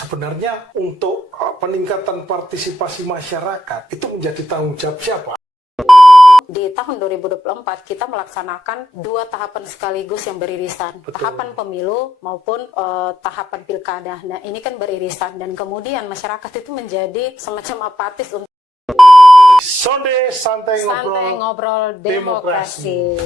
Sebenarnya untuk peningkatan partisipasi masyarakat itu menjadi tanggung jawab siapa? Di tahun 2024 kita melaksanakan 2 tahapan sekaligus yang beririsan. Betul. Tahapan pemilu maupun tahapan pilkada. Nah ini kan beririsan dan kemudian masyarakat itu menjadi semacam apatis untuk Sonde Santai ngobrol demokrasi.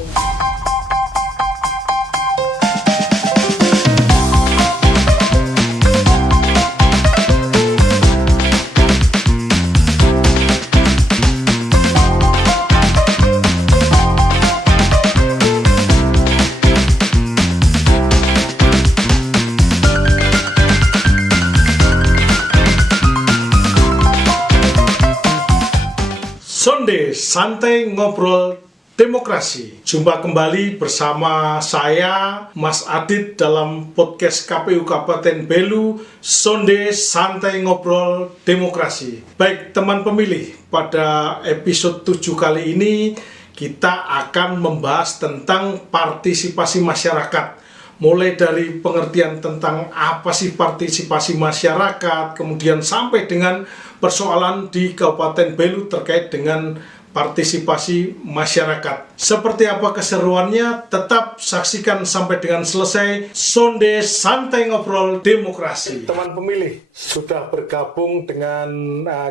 Sonde Santai Ngobrol Demokrasi. Jumpa kembali bersama saya, Mas Adit, dalam podcast KPU Kabupaten Belu, Sonde Santai Ngobrol Demokrasi. Baik teman pemilih, pada episode 7 kali ini kita akan membahas tentang partisipasi masyarakat. Mulai dari pengertian tentang apa sih partisipasi masyarakat, kemudian sampai dengan persoalan di Kabupaten Belu terkait dengan partisipasi masyarakat. Seperti apa keseruannya? Tetap saksikan sampai dengan selesai Sonde Santai Ngobrol Demokrasi. Teman pemilih, sudah bergabung dengan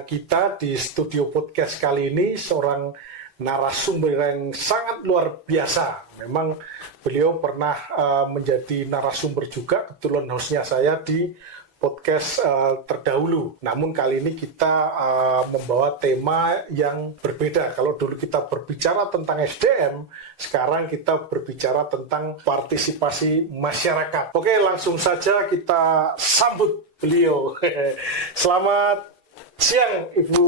kita di studio podcast kali ini seorang narasumber yang sangat luar biasa. Memang beliau pernah menjadi narasumber juga, kebetulan hostnya saya di podcast terdahulu. Namun kali ini kita membawa tema yang berbeda. Kalau dulu kita berbicara tentang SDM, sekarang kita berbicara tentang partisipasi masyarakat. Oke, langsung saja kita sambut beliau. Selamat siang Ibu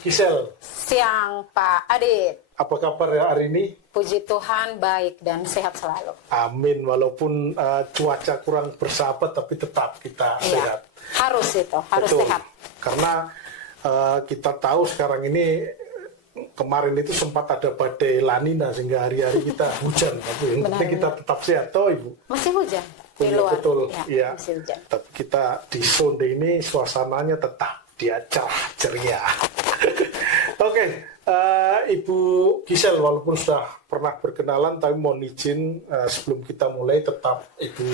Gisel. Siang Pak Adit. Apa kabar ya hari ini? Puji Tuhan baik dan sehat selalu. Amin, walaupun cuaca kurang bersahabat tapi tetap kita sehat. Harus itu, harus Betul. sehat. Karena kita tahu sekarang ini kemarin itu sempat ada badai La Nina sehingga hari-hari kita hujan. Tapi yang penting kita tetap sehat, toh Ibu. Masih hujan di Iya, luar. betul. Ya, Iya. masih hujan. Tapi kita di Sonde ini suasananya tetap dia cerah ceria. Oke, Ibu Gisel, walaupun sudah pernah berkenalan, tapi mohon izin sebelum kita mulai tetap Ibu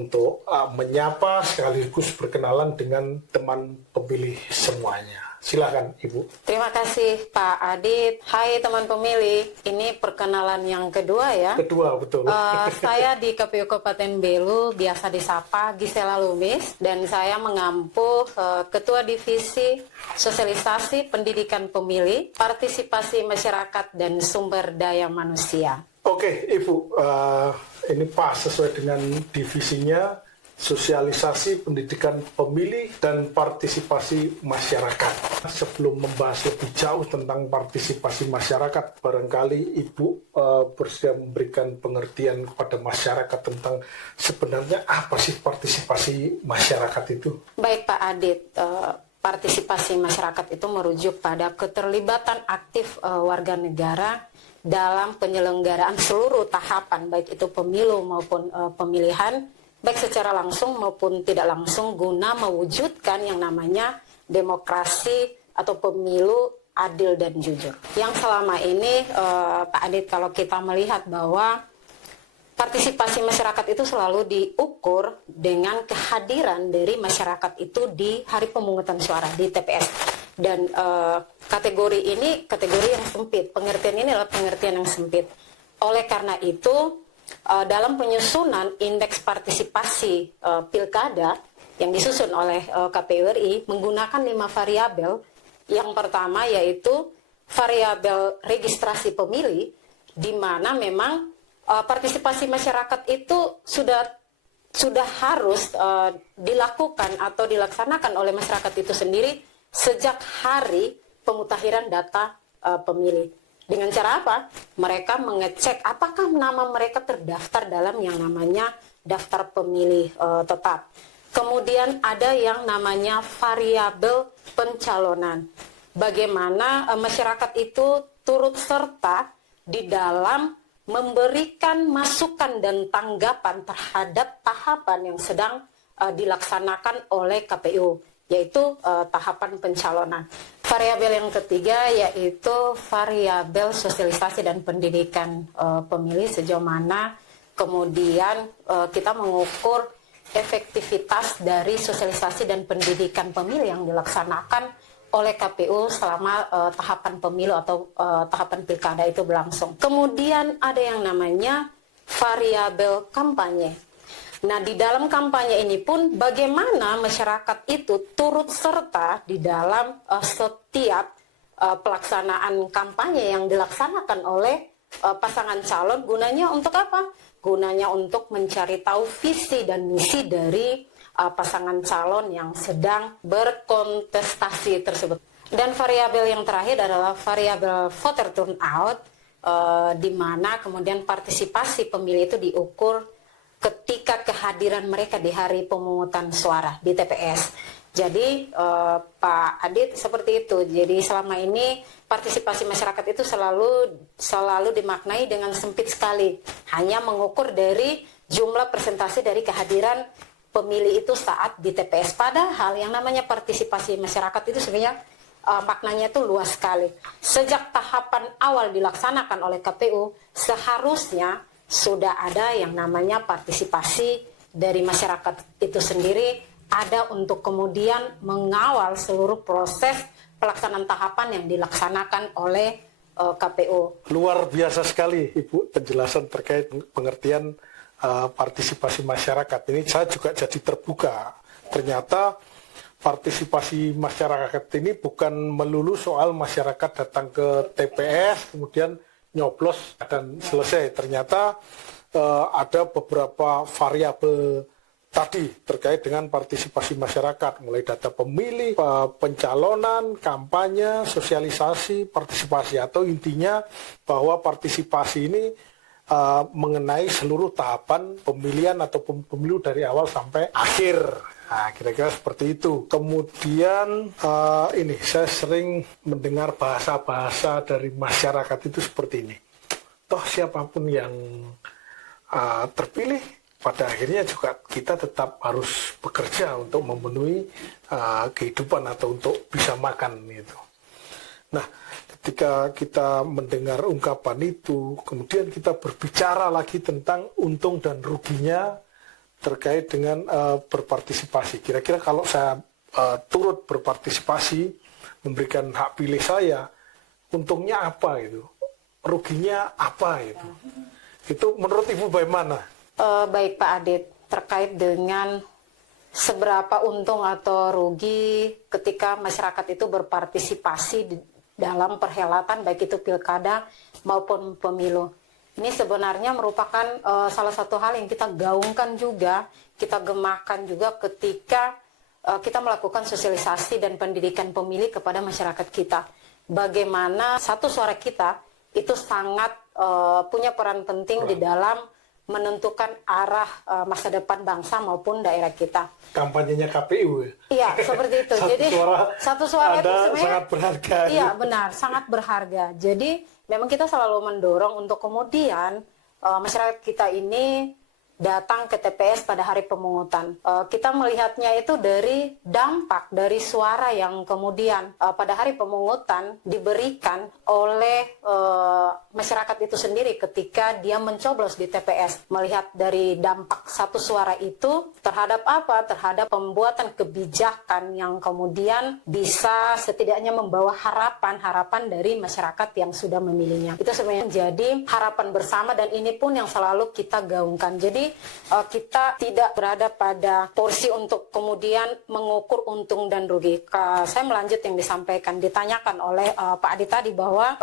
untuk menyapa sekaligus berkenalan dengan teman pemilih semuanya. Silakan Ibu. Terima kasih Pak Adit. Hai teman pemilih, ini perkenalan yang kedua ya. Kedua, betul. Saya di KPU Kabupaten Belu, biasa disapa Gisela Lumis, dan saya mengampu Ketua Divisi Sosialisasi Pendidikan Pemilih, Partisipasi Masyarakat, dan Sumber Daya Manusia. Oke Ibu, ini pas sesuai dengan divisinya, sosialisasi pendidikan pemilih dan partisipasi masyarakat. Sebelum membahas lebih jauh tentang partisipasi masyarakat, barangkali Ibu bersedia memberikan pengertian kepada masyarakat tentang sebenarnya apa sih partisipasi masyarakat itu? Baik Pak Adit, partisipasi masyarakat itu merujuk pada keterlibatan aktif warga negara dalam penyelenggaraan seluruh tahapan, baik itu pemilu maupun pemilihan, baik secara langsung maupun tidak langsung, guna mewujudkan yang namanya demokrasi atau pemilu adil dan jujur. Yang selama ini Pak Adit, kalau kita melihat bahwa partisipasi masyarakat itu selalu diukur dengan kehadiran dari masyarakat itu di hari pemungutan suara di TPS. Dan kategori ini kategori yang sempit, pengertian ini adalah pengertian yang sempit. Oleh karena itu, dalam penyusunan indeks partisipasi pilkada yang disusun oleh KPU RI menggunakan 5 variabel. Yang pertama yaitu variabel registrasi pemilih, di mana memang partisipasi masyarakat itu sudah harus dilakukan atau dilaksanakan oleh masyarakat itu sendiri sejak hari pemutakhiran data pemilih. Dengan cara apa? Mereka mengecek apakah nama mereka terdaftar dalam yang namanya daftar pemilih tetap. Kemudian ada yang namanya variabel pencalonan. Bagaimana masyarakat itu turut serta di dalam memberikan masukan dan tanggapan terhadap tahapan yang sedang dilaksanakan oleh KPU, yaitu tahapan pencalonan. Variabel yang ketiga yaitu variabel sosialisasi dan pendidikan pemilih, sejauh mana kemudian kita mengukur efektivitas dari sosialisasi dan pendidikan pemilih yang dilaksanakan oleh KPU selama tahapan pemilu atau tahapan pilkada itu berlangsung. Kemudian ada yang namanya variabel kampanye. Nah, di dalam kampanye ini pun bagaimana masyarakat itu turut serta di dalam setiap pelaksanaan kampanye yang dilaksanakan oleh pasangan calon. Gunanya untuk apa? Gunanya untuk mencari tahu visi dan misi dari pasangan calon yang sedang berkontestasi tersebut. Dan variabel yang terakhir adalah variabel voter turnout, di mana kemudian partisipasi pemilih itu diukur ketika kehadiran mereka di hari pemungutan suara di TPS. Jadi Pak Adit seperti itu. Jadi selama ini partisipasi masyarakat itu selalu dimaknai dengan sempit sekali. Hanya mengukur dari jumlah persentase dari kehadiran pemilih itu saat di TPS. Padahal yang namanya partisipasi masyarakat itu sebenarnya maknanya itu luas sekali. Sejak tahapan awal dilaksanakan oleh KPU, seharusnya sudah ada yang namanya partisipasi dari masyarakat itu sendiri, ada untuk kemudian mengawal seluruh proses pelaksanaan tahapan yang dilaksanakan oleh KPU. Luar biasa sekali Ibu penjelasan terkait pengertian partisipasi masyarakat. Ini saya juga jadi terbuka. Ternyata partisipasi masyarakat ini bukan melulu soal masyarakat datang ke TPS kemudian nyoblos dan selesai. Ternyata ada beberapa variabel tadi terkait dengan partisipasi masyarakat, mulai data pemilih, pencalonan, kampanye, sosialisasi, partisipasi, atau intinya bahwa partisipasi ini mengenai seluruh tahapan pemilihan atau pemilu dari awal sampai akhir. Nah, kira-kira seperti itu. Kemudian ini saya sering mendengar bahasa-bahasa dari masyarakat itu seperti ini. Toh siapapun yang terpilih, pada akhirnya juga kita tetap harus bekerja untuk memenuhi kehidupan atau untuk bisa makan gitu. Nah, ketika kita mendengar ungkapan itu, kemudian kita berbicara lagi tentang untung dan ruginya terkait dengan berpartisipasi. Kira-kira kalau saya turut berpartisipasi, memberikan hak pilih saya, untungnya apa itu? Ruginya apa itu? Itu menurut Ibu bagaimana? Baik Pak Adit, terkait dengan seberapa untung atau rugi ketika masyarakat itu berpartisipasi di dalam perhelatan baik itu pilkada maupun pemilu. Ini sebenarnya merupakan salah satu hal yang kita gaungkan juga, kita gemakan juga ketika kita melakukan sosialisasi dan pendidikan pemilih kepada masyarakat kita. Bagaimana satu suara kita itu sangat punya peran penting di dalam menentukan arah masa depan bangsa maupun daerah kita. Kampanyenya KPU ya? Iya, seperti itu. Jadi satu suara itu sebenarnya sangat berharga. Iya, benar, sangat berharga. Jadi memang kita selalu mendorong untuk kemudian masyarakat kita ini datang ke TPS pada hari pemungutan. Kita melihatnya itu dari dampak dari suara yang kemudian pada hari pemungutan diberikan oleh masyarakat itu sendiri ketika dia mencoblos di TPS. Melihat dari dampak satu suara itu terhadap apa? Terhadap pembuatan kebijakan yang kemudian bisa setidaknya membawa harapan dari masyarakat yang sudah memilihnya. Itu sebenarnya menjadi harapan bersama dan ini pun yang selalu kita gaungkan. Jadi kita tidak berada pada porsi untuk kemudian mengukur untung dan rugi. Saya melanjut yang disampaikan, ditanyakan oleh Pak Adi tadi bahwa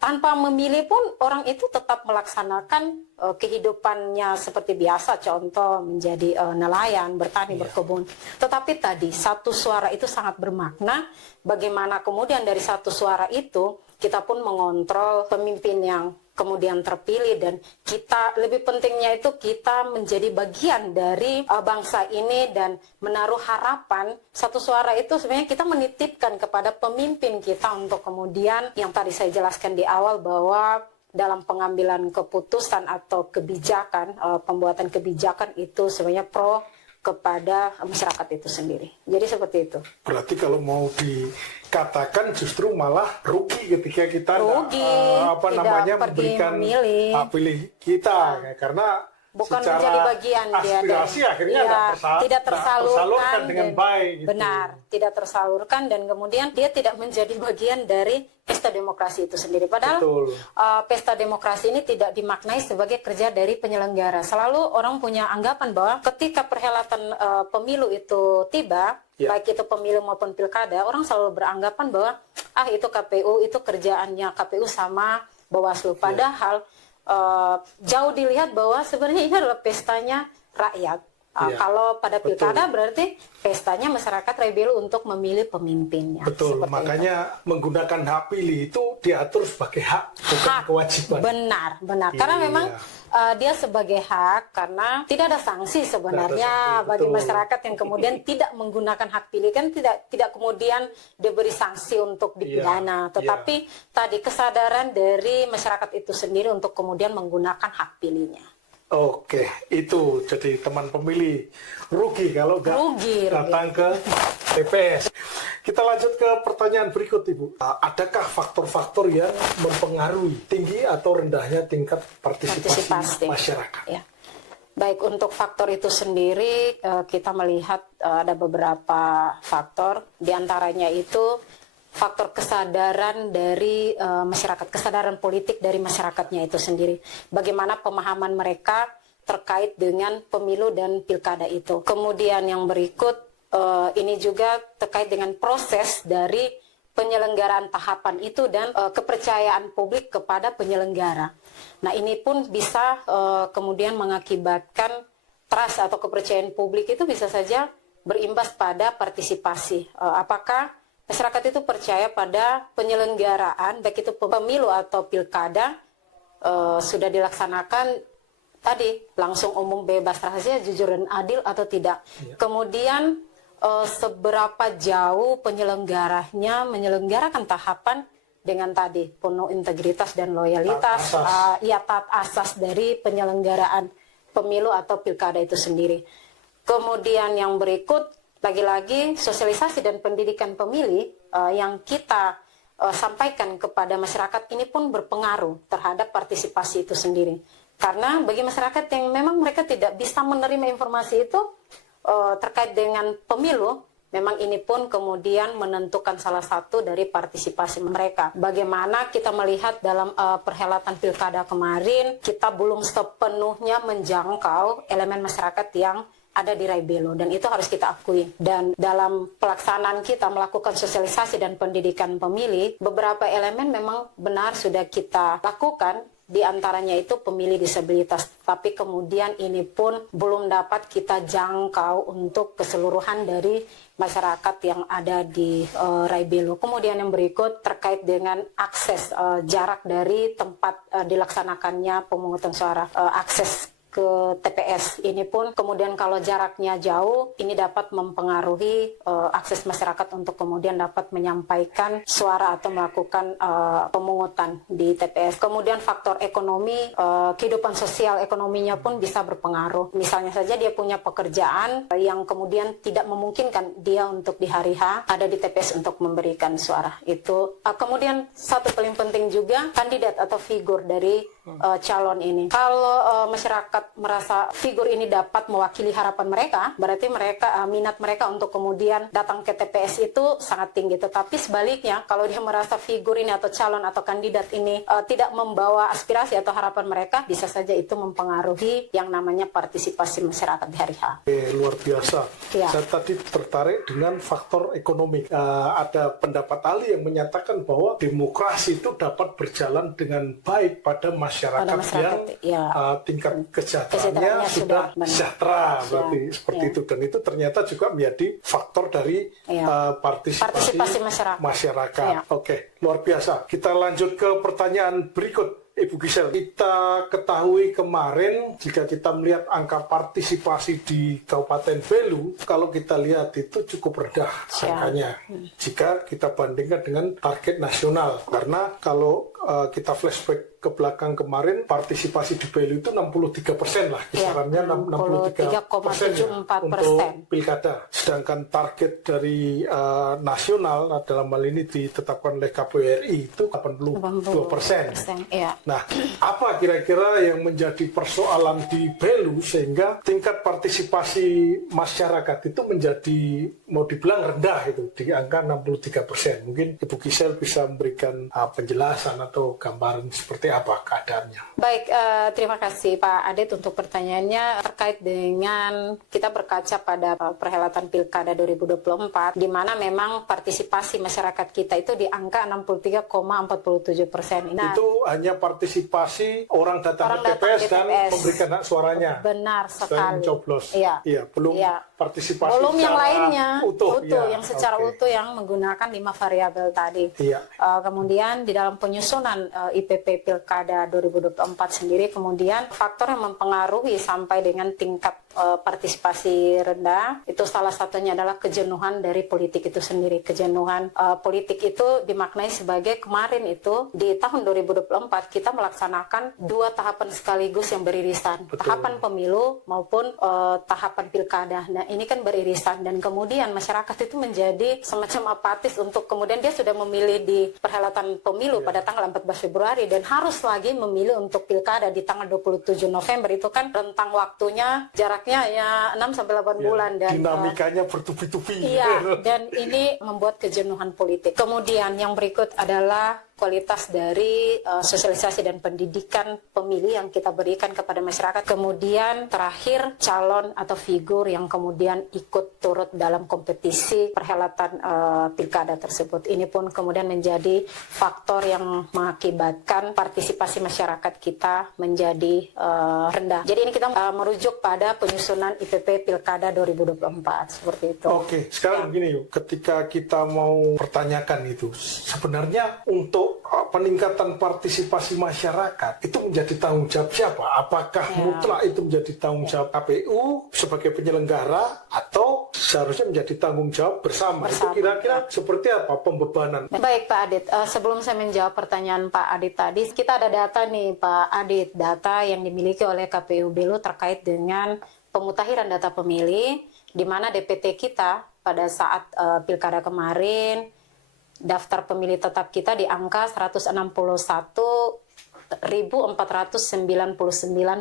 tanpa memilih pun orang itu tetap melaksanakan kehidupannya seperti biasa, contoh menjadi nelayan, bertani, berkebun. Tetapi tadi satu suara itu sangat bermakna, bagaimana kemudian dari satu suara itu kita pun mengontrol pemimpin yang kemudian terpilih dan kita lebih pentingnya itu kita menjadi bagian dari bangsa ini dan menaruh harapan satu suara itu sebenarnya kita menitipkan kepada pemimpin kita untuk kemudian yang tadi saya jelaskan di awal bahwa dalam pengambilan keputusan atau kebijakan pembuatan kebijakan itu sebenarnya pro kepada masyarakat itu sendiri. Jadi seperti itu. Berarti kalau mau dikatakan justru malah rugi ketika kita memberikan hak pilih kita, karena bukan menjadi bagian aspirasi akhirnya tidak tersalurkan dengan baik. Gitu. Benar, tidak tersalurkan dan kemudian dia tidak menjadi bagian dari pesta demokrasi itu sendiri. Padahal pesta demokrasi ini tidak dimaknai sebagai kerja dari penyelenggara. Selalu orang punya anggapan bahwa ketika perhelatan pemilu itu tiba, baik itu pemilu maupun pilkada, orang selalu beranggapan bahwa itu KPU, itu kerjaannya KPU sama Bawaslu. Padahal jauh dilihat bahwa sebenarnya ini adalah pestanya rakyat. Kalau pada pilkada berarti pestanya masyarakat Raibelu untuk memilih pemimpinnya. Betul, makanya menggunakan hak pilih itu diatur sebagai hak, bukan kewajiban. Benar. Karena memang dia sebagai hak, karena tidak ada sanksi sebenarnya bagi masyarakat yang kemudian tidak menggunakan hak pilih, kan tidak kemudian diberi sanksi untuk dipidana, tetapi tadi kesadaran dari masyarakat itu sendiri untuk kemudian menggunakan hak pilihnya. Oke, itu jadi teman pemilih rugi kalau nggak datang ke TPS. Kita lanjut ke pertanyaan berikut, Ibu. Adakah faktor-faktor yang mempengaruhi tinggi atau rendahnya tingkat partisipasi masyarakat? Ya. Baik, untuk faktor itu sendiri kita melihat ada beberapa faktor. Di antaranya itu faktor kesadaran dari masyarakat, kesadaran politik dari masyarakatnya itu sendiri. Bagaimana pemahaman mereka terkait dengan pemilu dan pilkada itu. Kemudian yang berikut, ini juga terkait dengan proses dari penyelenggaraan tahapan itu dan kepercayaan publik kepada penyelenggara. Nah, ini pun bisa kemudian mengakibatkan trust atau kepercayaan publik itu bisa saja berimbas pada partisipasi. Apakah masyarakat itu percaya pada penyelenggaraan, baik itu pemilu atau pilkada, sudah dilaksanakan tadi langsung umum, bebas, rahasia, jujur dan adil atau tidak. Kemudian seberapa jauh penyelenggaranya menyelenggarakan tahapan dengan tadi penuh integritas dan loyalitas, taat asas dari penyelenggaraan pemilu atau pilkada itu sendiri. Kemudian yang berikut, lagi-lagi sosialisasi dan pendidikan pemilih yang kita sampaikan kepada masyarakat ini pun berpengaruh terhadap partisipasi itu sendiri. Karena bagi masyarakat yang memang mereka tidak bisa menerima informasi itu terkait dengan pemilu, memang ini pun kemudian menentukan salah satu dari partisipasi mereka. Bagaimana kita melihat dalam perhelatan pilkada kemarin, kita belum sepenuhnya menjangkau elemen masyarakat yang ada di Raibelu, dan itu harus kita akui. Dan dalam pelaksanaan kita melakukan sosialisasi dan pendidikan pemilih, beberapa elemen memang benar sudah kita lakukan, di antaranya itu pemilih disabilitas. Tapi kemudian ini pun belum dapat kita jangkau untuk keseluruhan dari masyarakat yang ada di Raibelu. Kemudian yang berikut terkait dengan akses, jarak dari tempat dilaksanakannya pemungutan suara, akses ke TPS. Ini pun kemudian kalau jaraknya jauh, ini dapat mempengaruhi akses masyarakat untuk kemudian dapat menyampaikan suara atau melakukan pemungutan di TPS. Kemudian faktor ekonomi, kehidupan sosial ekonominya pun bisa berpengaruh. Misalnya saja dia punya pekerjaan yang kemudian tidak memungkinkan dia untuk di hari H ada di TPS untuk memberikan suara. Itu kemudian satu paling penting juga kandidat atau figur dari calon ini. Kalau masyarakat merasa figur ini dapat mewakili harapan mereka, berarti mereka minat mereka untuk kemudian datang ke TPS itu sangat tinggi. Tetapi sebaliknya, kalau dia merasa figur ini atau calon atau kandidat ini tidak membawa aspirasi atau harapan mereka, bisa saja itu mempengaruhi yang namanya partisipasi masyarakat di hari H. Luar biasa. Ya. Saya tadi tertarik dengan faktor ekonomi. Ada pendapat ahli yang menyatakan bahwa demokrasi itu dapat berjalan dengan baik pada masyarakat yang tingkat kesejahteraannya sudah sejahtera, berarti seperti itu. Dan itu ternyata juga menjadi faktor dari partisipasi masyarakat. Oke, luar biasa. Kita lanjut ke pertanyaan berikut. Ibu Gisel, kita ketahui kemarin jika kita melihat angka partisipasi di Kabupaten Belu, kalau kita lihat itu cukup rendah angkanya jika kita bandingkan dengan target nasional. Karena kalau kita flashback ke belakang kemarin partisipasi di Belu itu 63% lah, kisarannya 63% ya, untuk pilkada. Sedangkan target dari nasional dalam hal ini ditetapkan oleh KPU RI itu 82%. Ya. Nah, apa kira-kira yang menjadi persoalan di Belu sehingga tingkat partisipasi masyarakat itu menjadi, mau dibilang rendah itu, di angka 63%. Mungkin Ibu Gisel bisa memberikan penjelasan atau gambaran seperti apa keadaannya. Baik, terima kasih Pak Adit untuk pertanyaannya terkait dengan kita berkaca pada perhelatan Pilkada 2024, di mana memang partisipasi masyarakat kita itu di angka 63,47%. Nah, itu hanya partisipasi orang datang ke TPS dan memberikan hak suaranya. Benar sekali. Mencoblos. Iya. Belum partisipasi belum yang lainnya utuh yang secara utuh yang menggunakan 5 variabel tadi. Kemudian di dalam penyusunan IPP Pilkada 2024 sendiri, kemudian faktor yang mempengaruhi sampai dengan tingkat partisipasi rendah itu salah satunya adalah kejenuhan dari politik itu sendiri. Kejenuhan politik itu dimaknai sebagai kemarin itu di tahun 2024 kita melaksanakan 2 tahapan sekaligus yang beririsan. Betul. Tahapan pemilu maupun tahapan pilkada. Nah, ini kan beririsan dan kemudian masyarakat itu menjadi semacam apatis untuk kemudian dia sudah memilih di perhelatan pemilu pada tanggal 14 Februari dan harus lagi memilih untuk pilkada di tanggal 27 November. Itu kan rentang waktunya jaraknya ya 6 sampai 8 bulan dan dinamikanya bertubi-tubi. Iya, dan ini membuat kejenuhan politik. Kemudian yang berikut adalah kualitas dari sosialisasi dan pendidikan pemilih yang kita berikan kepada masyarakat. Kemudian terakhir calon atau figur yang kemudian ikut turut dalam kompetisi perhelatan pilkada tersebut. Ini pun kemudian menjadi faktor yang mengakibatkan partisipasi masyarakat kita menjadi rendah. Jadi ini kita merujuk pada penyusunan IPP Pilkada 2024 seperti itu. Oke, sekarang begini yuk, ketika kita mau pertanyakan itu, sebenarnya untuk peningkatan partisipasi masyarakat itu menjadi tanggung jawab siapa? Apakah mutlak itu menjadi tanggung jawab KPU sebagai penyelenggara atau seharusnya menjadi tanggung jawab bersama? Itu kira-kira seperti apa pembebanan? Baik Pak Adit, sebelum saya menjawab pertanyaan Pak Adit tadi, kita ada data nih Pak Adit, data yang dimiliki oleh KPU Belu terkait dengan pemutahiran data pemilih, di mana DPT kita pada saat pilkada kemarin, daftar pemilih tetap kita di angka 161.499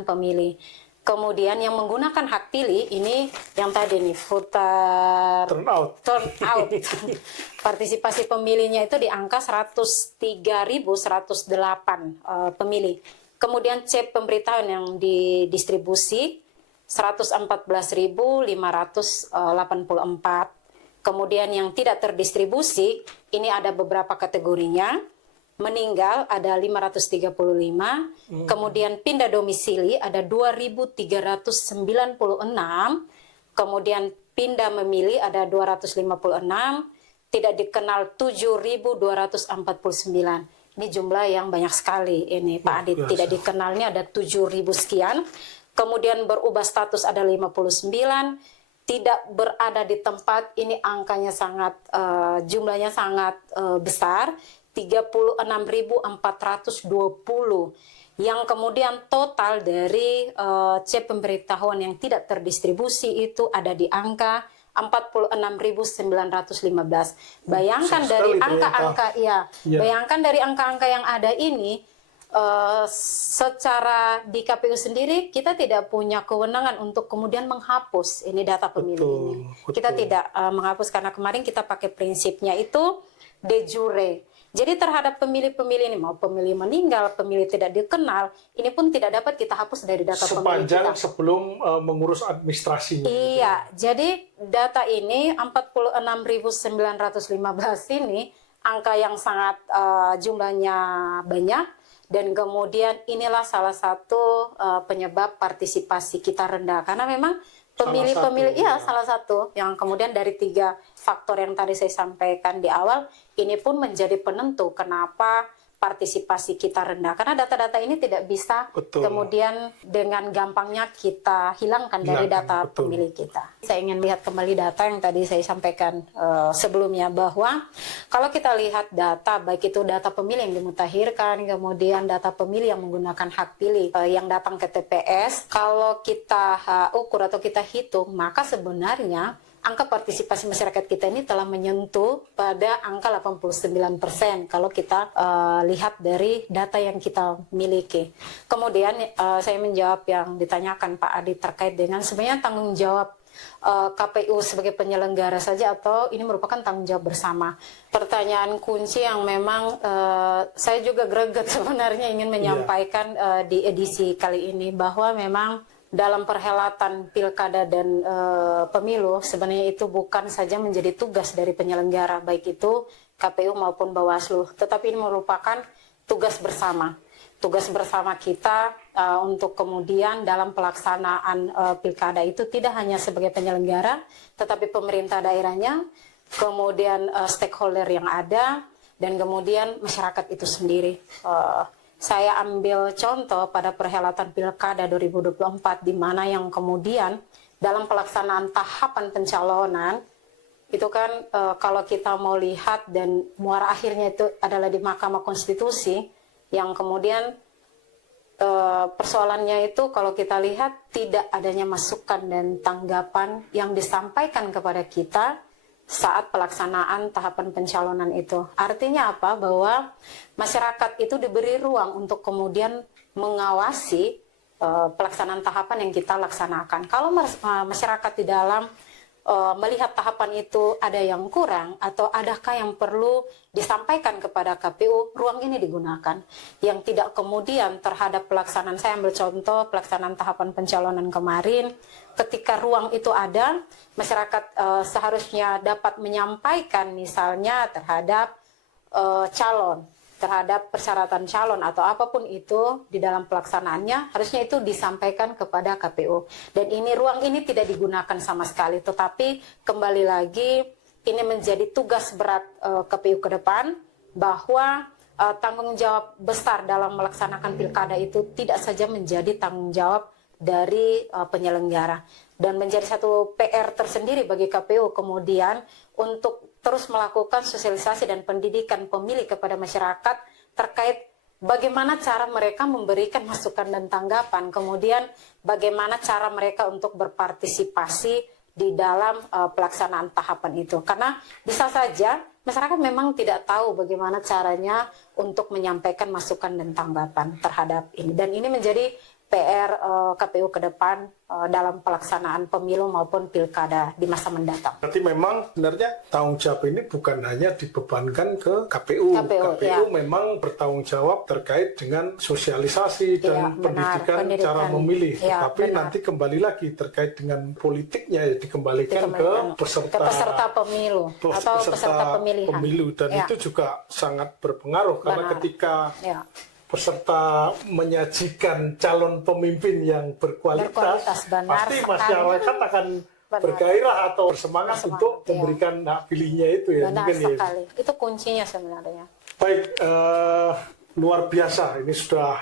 pemilih. Kemudian yang menggunakan hak pilih ini yang tadi nih turnout. Partisipasi pemilihnya itu di angka 103.108 pemilih. Kemudian C pemberitahuan yang didistribusi 114.584. Kemudian yang tidak terdistribusi, ini ada beberapa kategorinya. Meninggal ada 535, kemudian pindah domisili ada 2.396, kemudian pindah memilih ada 256, tidak dikenal 7.249. Ini jumlah yang banyak sekali ini Pak Adit. Tidak dikenalnya ada 7.000 sekian. Kemudian berubah status ada 59. Tidak berada di tempat, ini angkanya sangat jumlahnya sangat besar, 36.420. Yang kemudian total dari C pemberitahuan yang tidak terdistribusi itu ada di angka 46.915. Bayangkan dari angka-angka bayangkan dari angka-angka yang ada ini, secara di KPU sendiri kita tidak punya kewenangan untuk kemudian menghapus ini data pemilih ini. Kita tidak menghapus karena kemarin kita pakai prinsipnya itu de jure. Jadi terhadap pemilih-pemilih ini, mau pemilih meninggal, pemilih tidak dikenal, ini pun tidak dapat kita hapus dari data pemilih kita. Sepanjang sebelum mengurus administrasinya. Iya, jadi data ini 46.915 ini angka yang sangat jumlahnya banyak. Dan kemudian inilah salah satu penyebab partisipasi kita rendah. Karena memang pemilih-pemilih, salah satu. Yang kemudian dari 3 faktor yang tadi saya sampaikan di awal, ini pun menjadi penentu kenapa partisipasi kita rendah. Karena data-data ini tidak bisa Betul. kemudian dengan gampangnya kita hilangkan dari data betul. pemilih kita. Saya ingin lihat kembali data yang tadi saya sampaikan sebelumnya, bahwa kalau kita lihat data, baik itu data pemilih yang dimutakhirkan, kemudian data pemilih yang menggunakan hak pilih yang datang ke TPS, kalau kita ukur atau kita hitung, maka sebenarnya angka partisipasi masyarakat kita ini telah menyentuh pada angka 89% kalau kita lihat dari data yang kita miliki. Kemudian saya menjawab yang ditanyakan Pak Adi terkait dengan sebenarnya tanggung jawab KPU sebagai penyelenggara saja atau ini merupakan tanggung jawab bersama. Pertanyaan kunci yang memang saya juga greget sebenarnya ingin menyampaikan di edisi kali ini, bahwa memang dalam perhelatan pilkada dan pemilu sebenarnya itu bukan saja menjadi tugas dari penyelenggara, baik itu KPU maupun Bawaslu, tetapi ini merupakan tugas bersama. Tugas bersama kita untuk kemudian dalam pelaksanaan pilkada itu tidak hanya sebagai penyelenggara, tetapi pemerintah daerahnya, kemudian stakeholder yang ada, dan kemudian masyarakat itu sendiri. Saya ambil contoh pada perhelatan Pilkada 2024, di mana yang kemudian dalam pelaksanaan tahapan pencalonan, itu kan kalau kita mau lihat dan muara akhirnya itu adalah di Mahkamah Konstitusi, yang kemudian persoalannya itu kalau kita lihat tidak adanya masukan dan tanggapan yang disampaikan kepada kita saat pelaksanaan tahapan pencalonan itu. Artinya apa? Bahwa masyarakat itu diberi ruang untuk kemudian mengawasi pelaksanaan tahapan yang kita laksanakan. Kalau masyarakat di dalam melihat tahapan itu ada yang kurang atau adakah yang perlu disampaikan kepada KPU, ruang ini digunakan. Yang tidak kemudian terhadap pelaksanaan, saya ambil contoh pelaksanaan tahapan pencalonan kemarin, ketika ruang itu ada, masyarakat seharusnya dapat menyampaikan misalnya terhadap calon, terhadap persyaratan calon atau apapun itu di dalam pelaksanaannya, harusnya itu disampaikan kepada KPU. Dan ini ruang ini tidak digunakan sama sekali, tetapi kembali lagi ini menjadi tugas berat KPU ke depan, bahwa tanggung jawab besar dalam melaksanakan pilkada itu tidak saja menjadi tanggung jawab dari penyelenggara, dan menjadi satu PR tersendiri bagi KPU kemudian untuk terus melakukan sosialisasi dan pendidikan pemilih kepada masyarakat terkait bagaimana cara mereka memberikan masukan dan tanggapan, kemudian bagaimana cara mereka untuk berpartisipasi di dalam pelaksanaan tahapan itu. Karena bisa saja masyarakat memang tidak tahu bagaimana caranya untuk menyampaikan masukan dan tanggapan terhadap ini, dan ini menjadi PR KPU ke depan dalam pelaksanaan pemilu maupun pilkada di masa mendatang. Berarti memang sebenarnya tanggung jawab ini bukan hanya dibebankan ke KPU. KPU memang bertanggung jawab terkait dengan sosialisasi dan pendidikan cara memilih. Tapi nanti kembali lagi terkait dengan politiknya ya dikembalikan ke peserta pemilu atau peserta pemilihan. Dan itu juga sangat berpengaruh karena ketika peserta menyajikan calon pemimpin yang berkualitas pasti masyarakat akan bergairah atau bersemangat untuk memberikan hak pilihnya itu ya. Benar sekali. Itu kuncinya sebenarnya. Baik, luar biasa. Ini sudah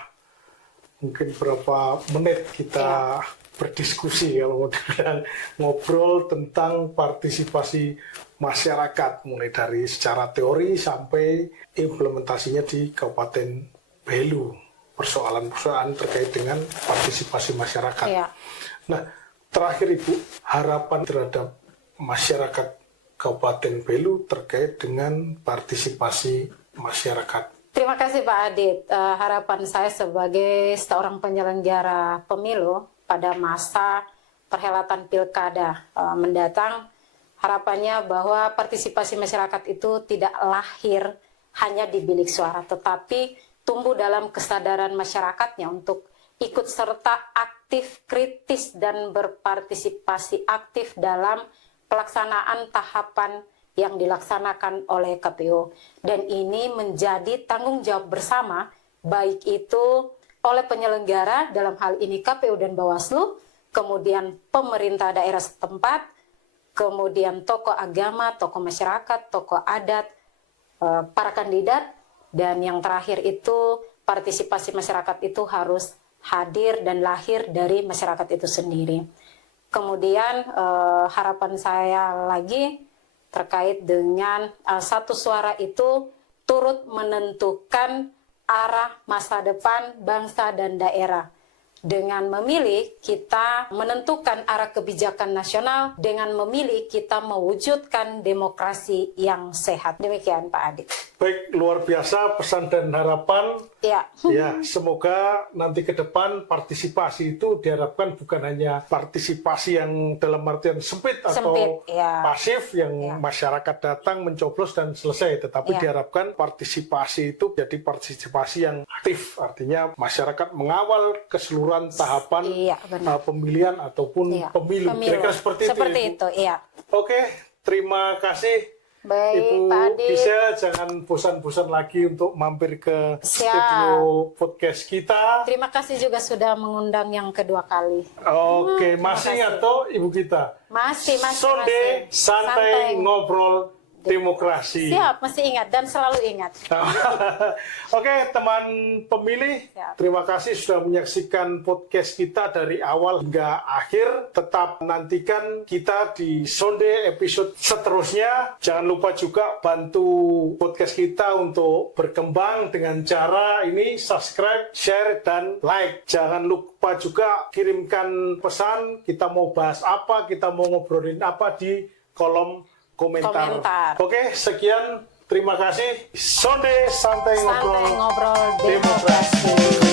mungkin berapa menit kita berdiskusi kalau mau ngobrol tentang partisipasi masyarakat, mulai dari secara teori sampai implementasinya di Kabupaten Belu, persoalan-persoalan terkait dengan partisipasi masyarakat. Nah, terakhir Ibu, harapan terhadap masyarakat Kabupaten Belu terkait dengan partisipasi masyarakat. Terima kasih Pak Adit. Harapan saya sebagai seorang penyelenggara pemilu pada masa perhelatan pilkada mendatang, harapannya bahwa partisipasi masyarakat itu tidak lahir hanya di bilik suara, tetapi tumbuh dalam kesadaran masyarakatnya untuk ikut serta aktif, kritis, dan berpartisipasi aktif dalam pelaksanaan tahapan yang dilaksanakan oleh KPU. Dan ini menjadi tanggung jawab bersama, baik itu oleh penyelenggara, dalam hal ini KPU dan Bawaslu, kemudian pemerintah daerah setempat, kemudian tokoh agama, tokoh masyarakat, tokoh adat, para kandidat, Dan yang terakhir itu partisipasi masyarakat itu harus hadir dan lahir dari masyarakat itu sendiri. Kemudian harapan saya lagi terkait dengan satu suara itu turut menentukan arah masa depan bangsa dan daerah. Dengan memilih, kita menentukan arah kebijakan nasional. Dengan memilih, kita mewujudkan demokrasi yang sehat. Demikian, Pak Adit. Baik, luar biasa pesan dan harapan. Ya. Ya, semoga nanti ke depan partisipasi itu diharapkan bukan hanya partisipasi yang dalam artian sempit atau ya. pasif yang masyarakat datang mencoblos dan selesai, tetapi diharapkan partisipasi itu jadi partisipasi yang aktif, artinya masyarakat mengawal keseluruhan tahapan pemilihan ataupun pemilu. Kira-kira seperti itu. Iya. Oke, terima kasih. Baik, Ibu Pak Adit. bisa jangan bosan-bosan lagi untuk mampir ke studio podcast kita. Terima kasih juga sudah mengundang yang kedua kali. Oke, masih ingat toh Ibu kita? Masih. Sonde santai ngobrol demokrasi. Siap, masih ingat dan selalu ingat. Oke, teman pemilih, terima kasih sudah menyaksikan podcast kita dari awal hingga akhir. Tetap nantikan kita di Sonde episode seterusnya. Jangan lupa juga bantu podcast kita untuk berkembang dengan cara ini subscribe, share, dan like. Jangan lupa juga kirimkan pesan, kita mau bahas apa, kita mau ngobrolin apa di kolom komentar. Oke, sekian. Terima kasih. Sonde santai ngobrol demokrasi.